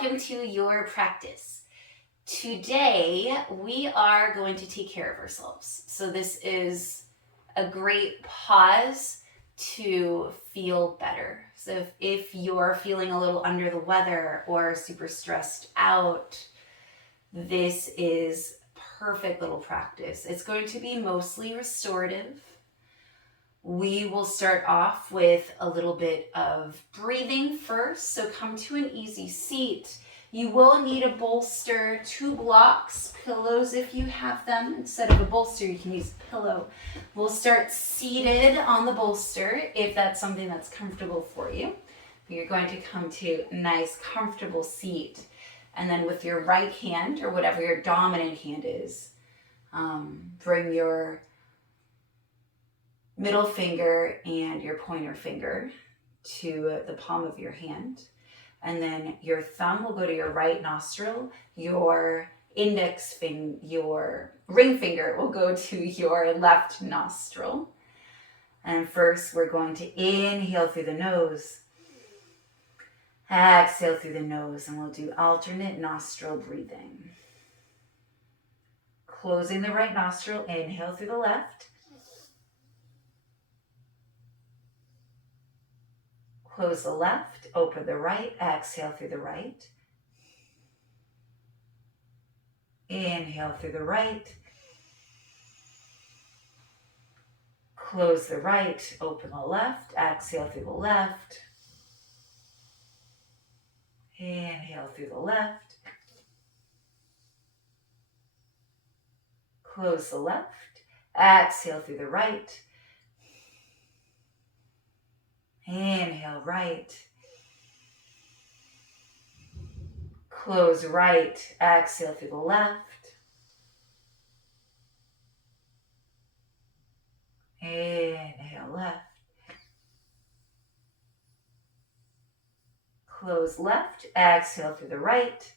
welcome to your practice. Today, we are going to take care of ourselves. So this is a great pause to feel better. So if you're feeling a little under the weather or super stressed out, this is perfect little practice. It's going to be mostly restorative. We will start off with a little bit of breathing first. So come to an easy seat. You will need a bolster, 2 blocks, pillows if you have them. Instead of a bolster, you can use a pillow. We'll start seated on the bolster if that's something that's comfortable for you. You're going to come to a nice, comfortable seat. And then with your right hand, or whatever your dominant hand is, bring your middle finger and your pointer finger to the palm of your hand. And then your thumb will go to your right nostril. Your index finger, your ring finger will go to your left nostril. And first we're going to inhale through the nose. Exhale through the nose, and we'll do alternate nostril breathing. Closing the right nostril, inhale through the left. Close the left, open the right, exhale through the right. Inhale through the right. Close the right, open the left, exhale through the left. Inhale through the left. Close the left, exhale through the right. Inhale right. Close right, exhale through the left. Inhale left. Close left, exhale through the right.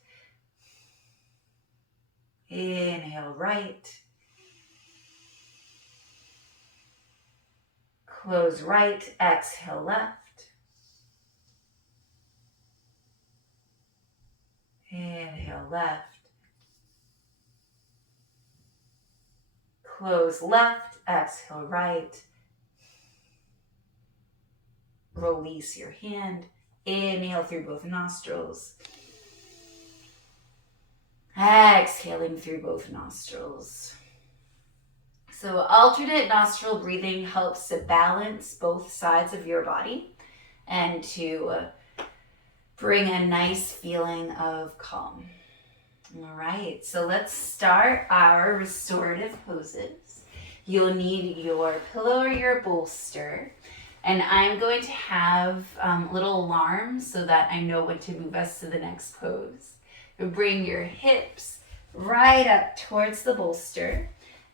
Inhale right. Close right, exhale left. Inhale left. Close left, exhale right. Release your hand. Inhale through both nostrils. Exhaling through both nostrils. So alternate nostril breathing helps to balance both sides of your body and to bring a nice feeling of calm. All right, so let's start our restorative poses. You'll need your pillow or your bolster, and I'm going to have little alarms so that I know when to move us to the next pose. You'll bring your hips right up towards the bolster,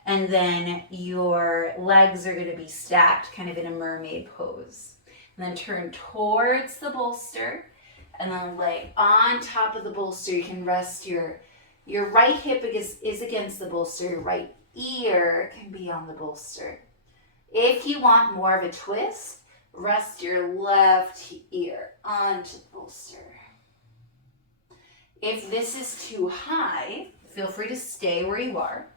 and then your legs are going to be stacked kind of in a mermaid pose. And then turn towards the bolster, and then lay on top of the bolster. You can rest your right hip is against the bolster. Your right ear can be on the bolster. If you want more of a twist, rest your left ear onto the bolster. If this is too high, feel free to stay where you are.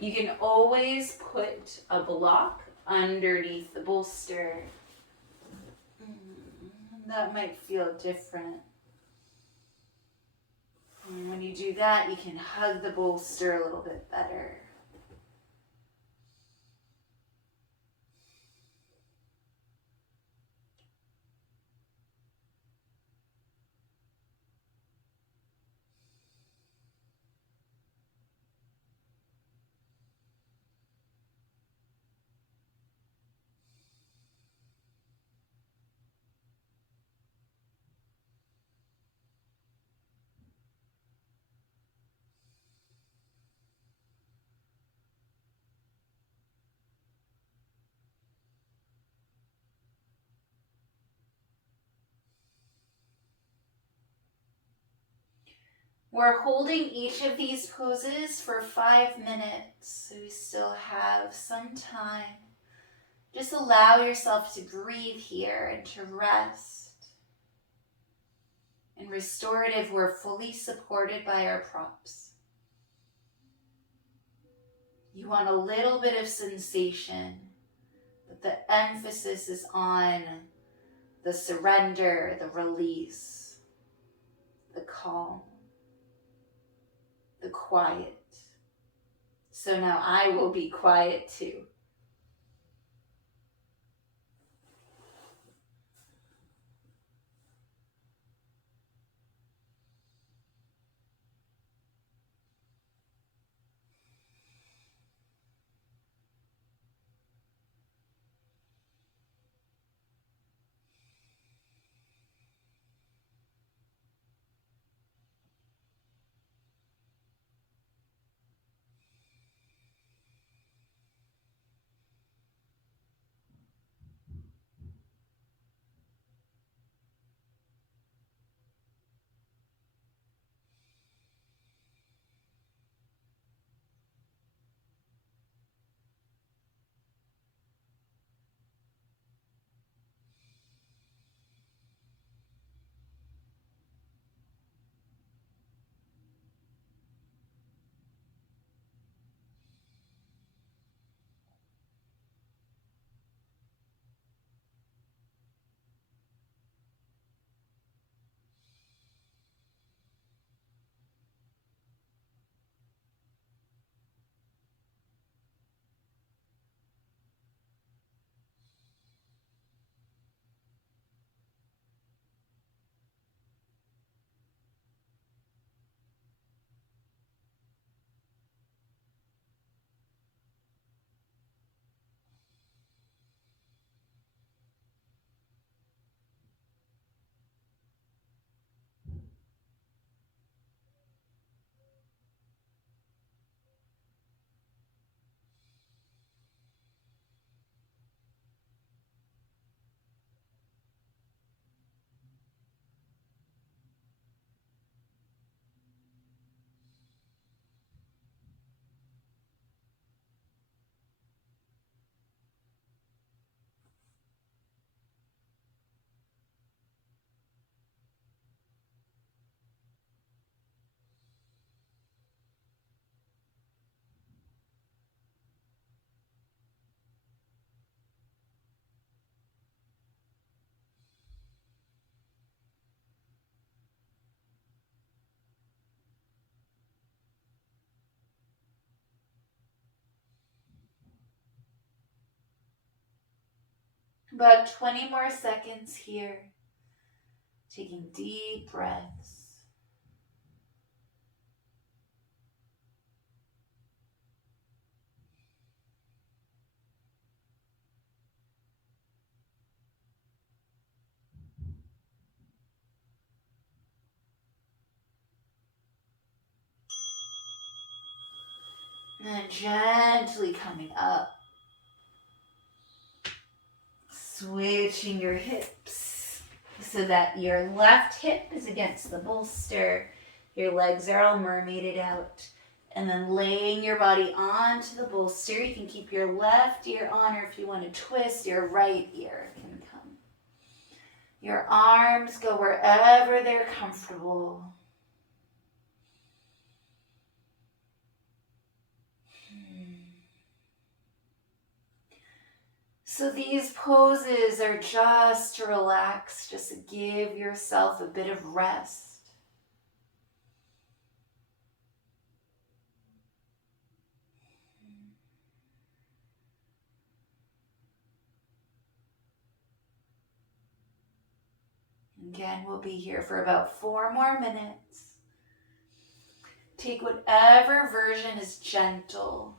You can always put a block underneath the bolster. That might feel different. And when you do that, you can hug the bolster a little bit better. We're holding each of these poses for 5 minutes, so we still have some time. Just allow yourself to breathe here and to rest. In restorative, we're fully supported by our props. You want a little bit of sensation, but the emphasis is on the surrender, the release, the calm, the quiet. So now I will be quiet too. About 20 more seconds here, taking deep breaths. And then gently coming up. Switching your hips so that your left hip is against the bolster. Your legs are all mermaided out. And then laying your body onto the bolster. You can keep your left ear on, or if you want to twist, your right ear can come. Your arms go wherever they're comfortable. So these poses are just to relax, just to give yourself a bit of rest. Again, we'll be here for about 4 more minutes. Take whatever version is gentle.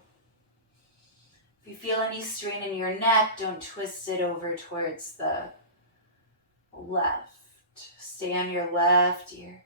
If you feel any strain in your neck, don't twist it over towards the left. Stay on your left ear.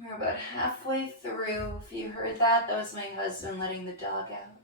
We're about halfway through. If you heard that, that was my husband letting the dog out.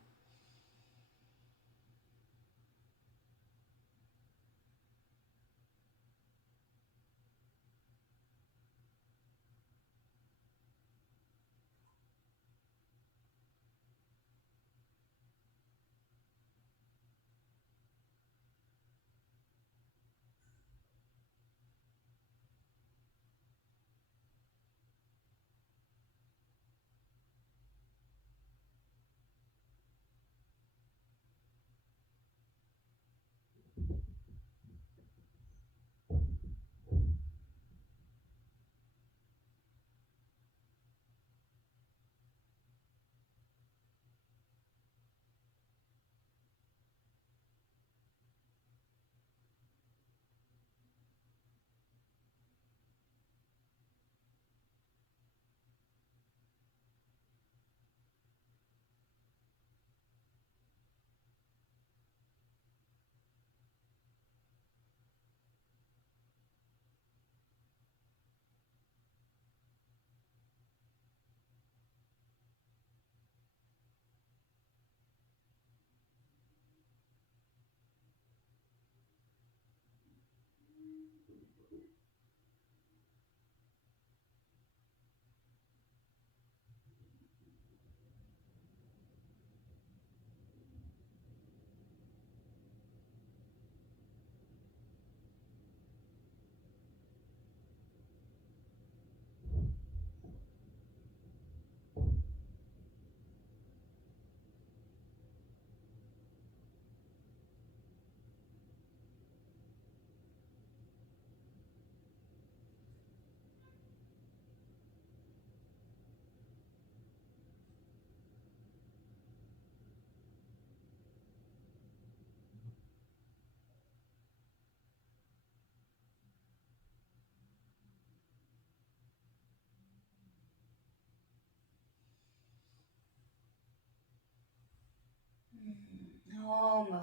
Almost.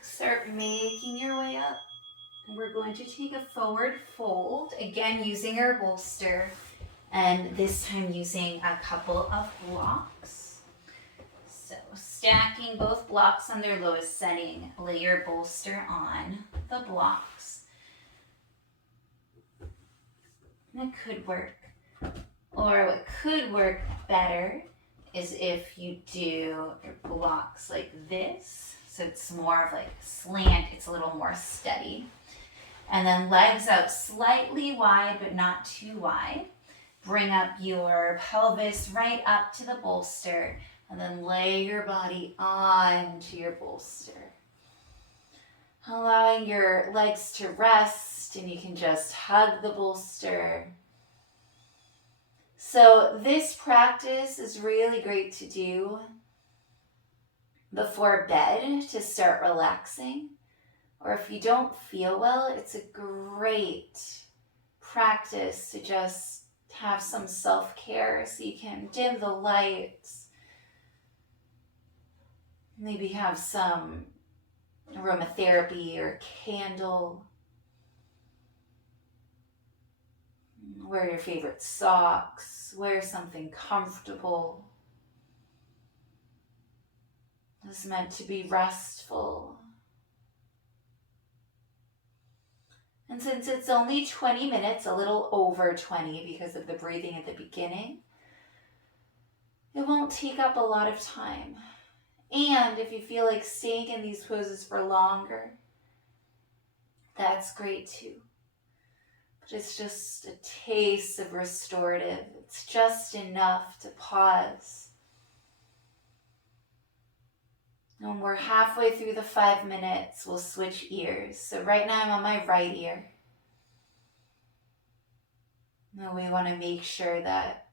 Start making your way up. We're going to take a forward fold, again using our bolster, and this time using a couple of blocks. So stacking both blocks on their lowest setting, lay your bolster on the blocks. That could work. Or what could work better is if you do your blocks like this. So it's more of like slant, it's a little more steady. And then legs out slightly wide, but not too wide. Bring up your pelvis right up to the bolster, and then lay your body onto your bolster. Allowing your legs to rest, and you can just hug the bolster. So this practice is really great to do before bed to start relaxing. Or if you don't feel well, it's a great practice to just have some self-care so you can dim the lights. Maybe have some aromatherapy or candle. Wear your favorite socks. Wear something comfortable. It's meant to be restful. And since it's only 20 minutes, a little over 20 because of the breathing at the beginning, it won't take up a lot of time. And if you feel like staying in these poses for longer, that's great too. But it's just a taste of restorative. It's just enough to pause. When we're halfway through the 5 minutes, we'll switch ears. So right now I'm on my right ear. Now we want to make sure that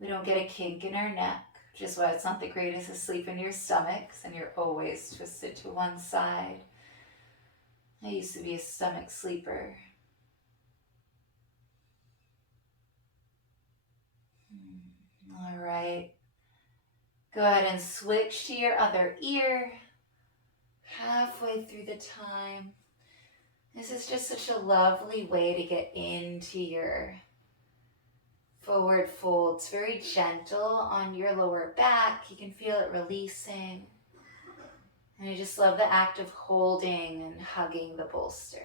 we don't get a kink in our neck, which is why it's not the greatest to sleep in your stomachs and you're always twisted to one side. I used to be a stomach sleeper. All right. Go ahead and switch to your other ear. Halfway through the time. This is just such a lovely way to get into your forward fold. It's very gentle on your lower back. You can feel it releasing. And I just love the act of holding and hugging the bolster.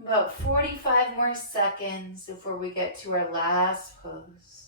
About 45 more seconds before we get to our last pose.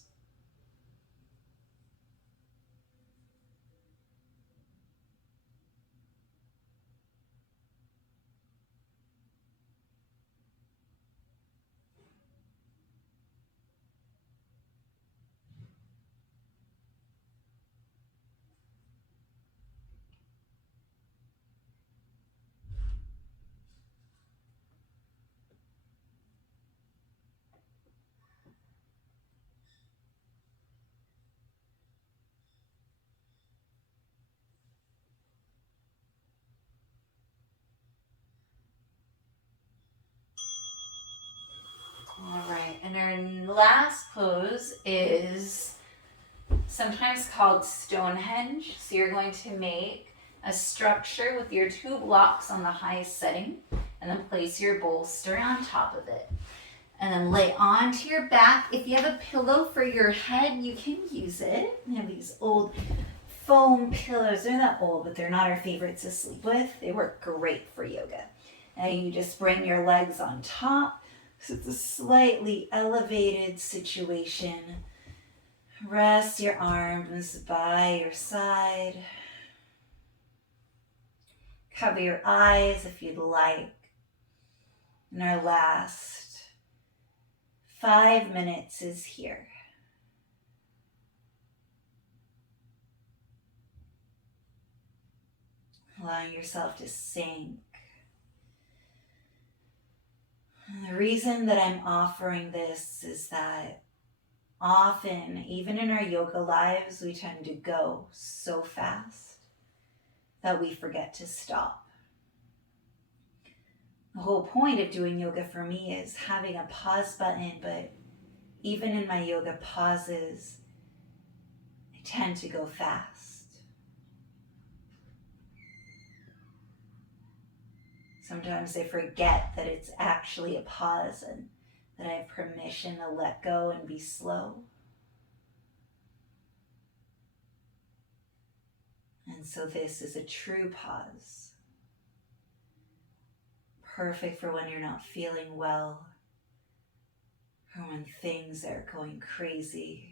All right, and our last pose is sometimes called Stonehenge. So you're going to make a structure with your 2 blocks on the highest setting, and then place your bolster on top of it. And then lay onto your back. If you have a pillow for your head, you can use it. We have these old foam pillows. They're not old, but they're not our favorites to sleep with. They work great for yoga. And you just bring your legs on top. So it's a slightly elevated situation. Rest your arms by your side. Cover your eyes if you'd like. And our last 5 minutes is here. Allowing yourself to sink. And the reason that I'm offering this is that often, even in our yoga lives, we tend to go so fast that we forget to stop. The whole point of doing yoga for me is having a pause button, but even in my yoga pauses, I tend to go fast. Sometimes I forget that it's actually a pause and that I have permission to let go and be slow. And so this is a true pause. Perfect for when you're not feeling well or when things are going crazy.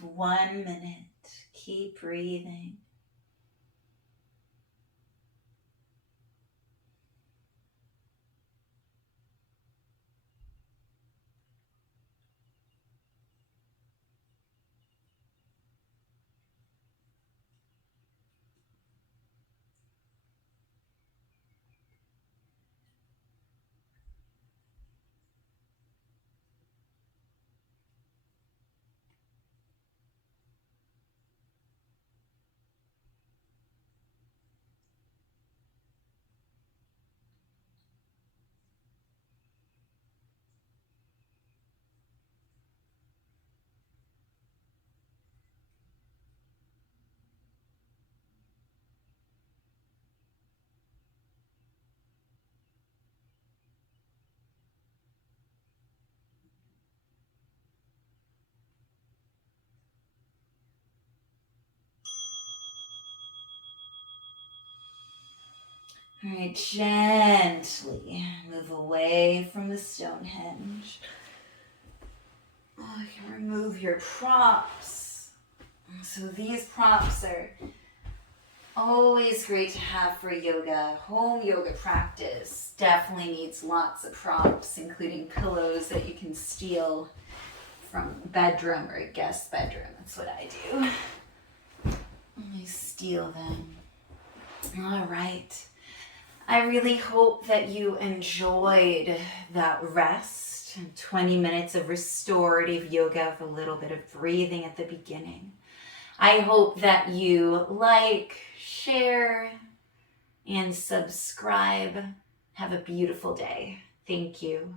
1 minute. Keep breathing. All right, gently move away from the Stonehenge. Oh, you can remove your props. So these props are always great to have for yoga. Home yoga practice definitely needs lots of props, including pillows that you can steal from a bedroom or a guest bedroom. That's what I do. I steal them. All right. I really hope that you enjoyed that rest and 20 minutes of restorative yoga with a little bit of breathing at the beginning. I hope that you like, share, and subscribe. Have a beautiful day. Thank you.